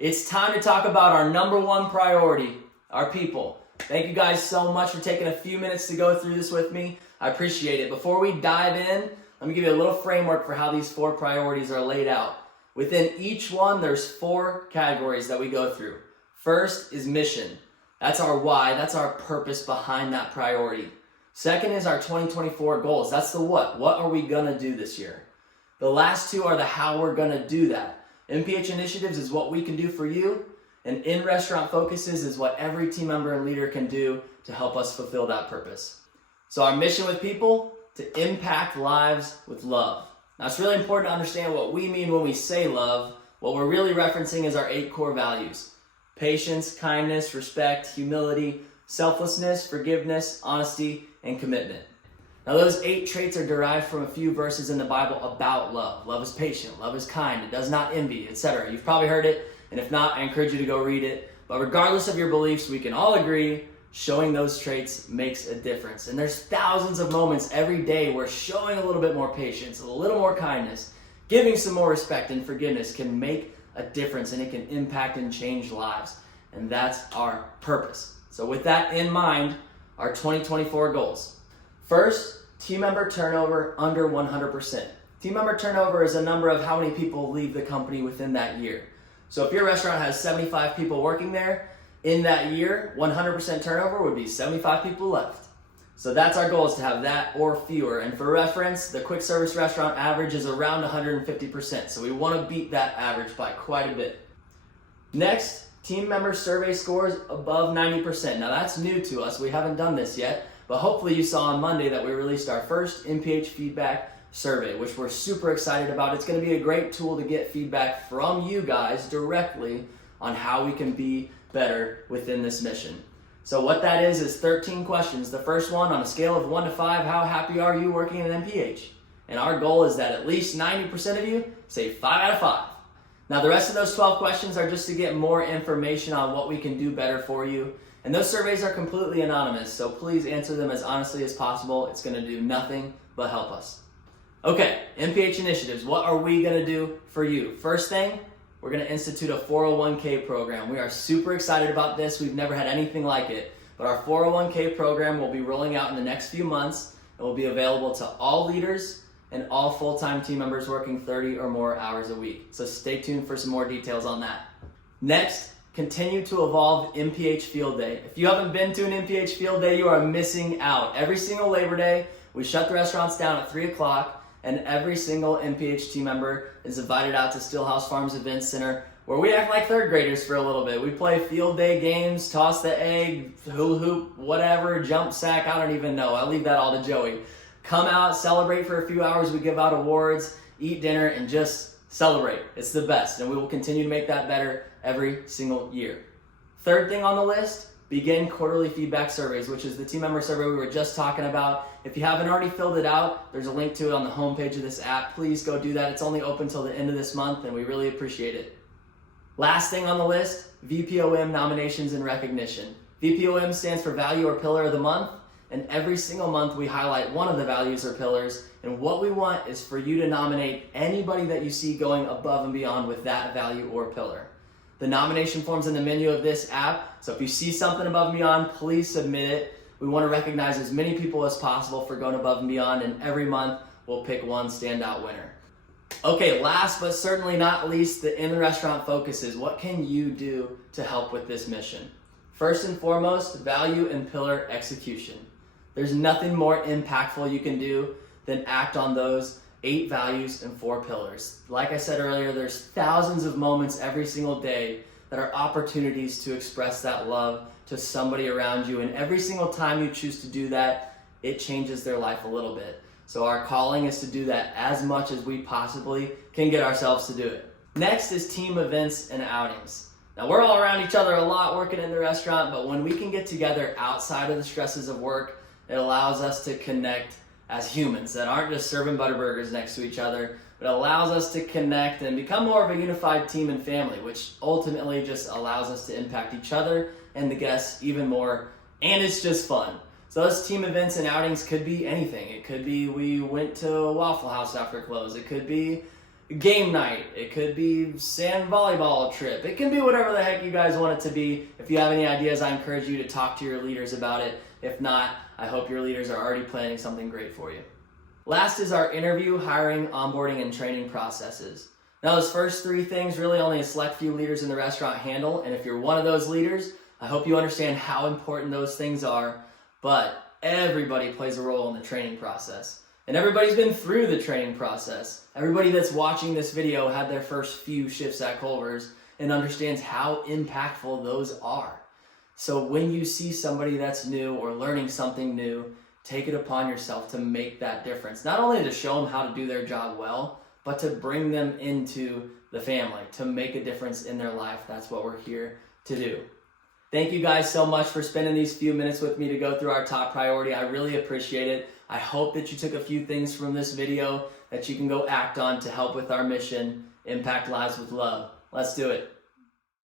It's time to talk about our number one priority, our people. Thank you guys so much for taking a few minutes to go through this with me. I appreciate it. Before we dive in, let me give you a little framework for how these 4 priorities are laid out. Within each one, there's 4 categories that we go through. First is mission. That's our why. That's our purpose behind that priority. Second is our 2024 goals. That's the what. What are we going to do this year? The last 2 are the how we're going to do that. MPH Initiatives is what we can do for you, and In-Restaurant Focuses is what every team member and leader can do to help us fulfill that purpose. So our mission with people, to impact lives with love. Now it's really important to understand what we mean when we say love. What we're really referencing is our 8 core values: patience, kindness, respect, humility, selflessness, forgiveness, honesty, and commitment. Now those 8 traits are derived from a few verses in the Bible about love. Love is patient, love is kind, it does not envy, etc. You've probably heard it, and if not, I encourage you to go read it. But regardless of your beliefs, we can all agree showing those traits makes a difference. And there's thousands of moments every day where showing a little bit more patience, a little more kindness, giving some more respect and forgiveness can make a difference, and it can impact and change lives. And that's our purpose. So with that in mind, our 2024 goals. First, team member turnover under 100%. Team member turnover is a number of how many people leave the company within that year. So if your restaurant has 75 people working there, in that year, 100% turnover would be 75 people left. So that's our goal, is to have that or fewer. And for reference, the quick service restaurant average is around 150%. So we want to beat that average by quite a bit. Next, team member survey scores above 90%. Now that's new to us. We haven't done this yet, but hopefully you saw on Monday that we released our first MPH feedback survey, which we're super excited about. It's going to be a great tool to get feedback from you guys directly on how we can be better within this mission. So what that is 13 questions. The first one, on a scale of 1 to 5, how happy are you working at MPH? And our goal is that at least 90% of you say 5 out of 5. Now the rest of those 12 questions are just to get more information on what we can do better for you. And those surveys are completely anonymous, so please answer them as honestly as possible. It's going to do nothing but help us. Okay, MPH Initiatives, what are we going to do for you? First thing, we're going to institute a 401k program. We are super excited about this. We've never had anything like it. But our 401k program will be rolling out in the next few months. It will be available to all leaders and all full-time team members working 30 or more hours a week. So stay tuned for some more details on that. Next, continue to evolve MPH Field Day. If you haven't been to an MPH Field Day, you are missing out. Every single Labor Day, we shut the restaurants down at 3 o'clock. And every single MPH team member is invited out to Stillhouse Farms Event Center, where we act like 3rd graders for a little bit. We play field day games, toss the egg, hula hoop, whatever, jump sack, I don't even know. I leave that all to Joey. Come out, celebrate for a few hours. We give out awards, eat dinner, and just celebrate. It's the best, and we will continue to make that better every single year. Third thing on the list, begin quarterly feedback surveys, which is the team member survey we were just talking about. If you haven't already filled it out, there's a link to it on the homepage of this app. Please go do that. It's only open till the end of this month, and we really appreciate it. Last thing on the list, VPOM nominations and recognition. VPOM stands for Value or Pillar of the Month, and every single month we highlight one of the values or pillars, and what we want is for you to nominate anybody that you see going above and beyond with that value or pillar. The nomination form's in the menu of this app, so if you see something above and beyond, please submit it. We want to recognize as many people as possible for going above and beyond, and every month we'll pick one standout winner. Okay, last but certainly not least, the in-restaurant focuses. What can you do to help with this mission? First and foremost, value and pillar execution. There's nothing more impactful you can do than act on those 8 values and 4 pillars. Like I said earlier, there's thousands of moments every single day that are opportunities to express that love to somebody around you. And every single time you choose to do that, it changes their life a little bit. So our calling is to do that as much as we possibly can get ourselves to do it. Next is team events and outings. Now we're all around each other a lot working in the restaurant, but when we can get together outside of the stresses of work, it allows us to connect as humans that aren't just serving Butterburgers next to each other, but allows us to connect and become more of a unified team and family, which ultimately just allows us to impact each other and the guests even more, and it's just fun. So those team events and outings could be anything. It could be we went to Waffle House after close. It could be game night. It could be sand volleyball trip. It can be whatever the heck you guys want it to be. If you have any ideas, I encourage you to talk to your leaders about it. If not, I hope your leaders are already planning something great for you. Last is our interview, hiring, onboarding, and training processes. Now, those first three things really only a select few leaders in the restaurant handle, and if you're one of those leaders, I hope you understand how important those things are, but everybody plays a role in the training process. And everybody's been through the training process. Everybody that's watching this video had their first few shifts at Culver's and understands how impactful those are. So when you see somebody that's new or learning something new, take it upon yourself to make that difference. Not only to show them how to do their job well, but to bring them into the family, to make a difference in their life. That's what we're here to do. Thank you guys so much for spending these few minutes with me to go through our top priority. I really appreciate it. I hope that you took a few things from this video that you can go act on to help with our mission, impact lives with love. Let's do it.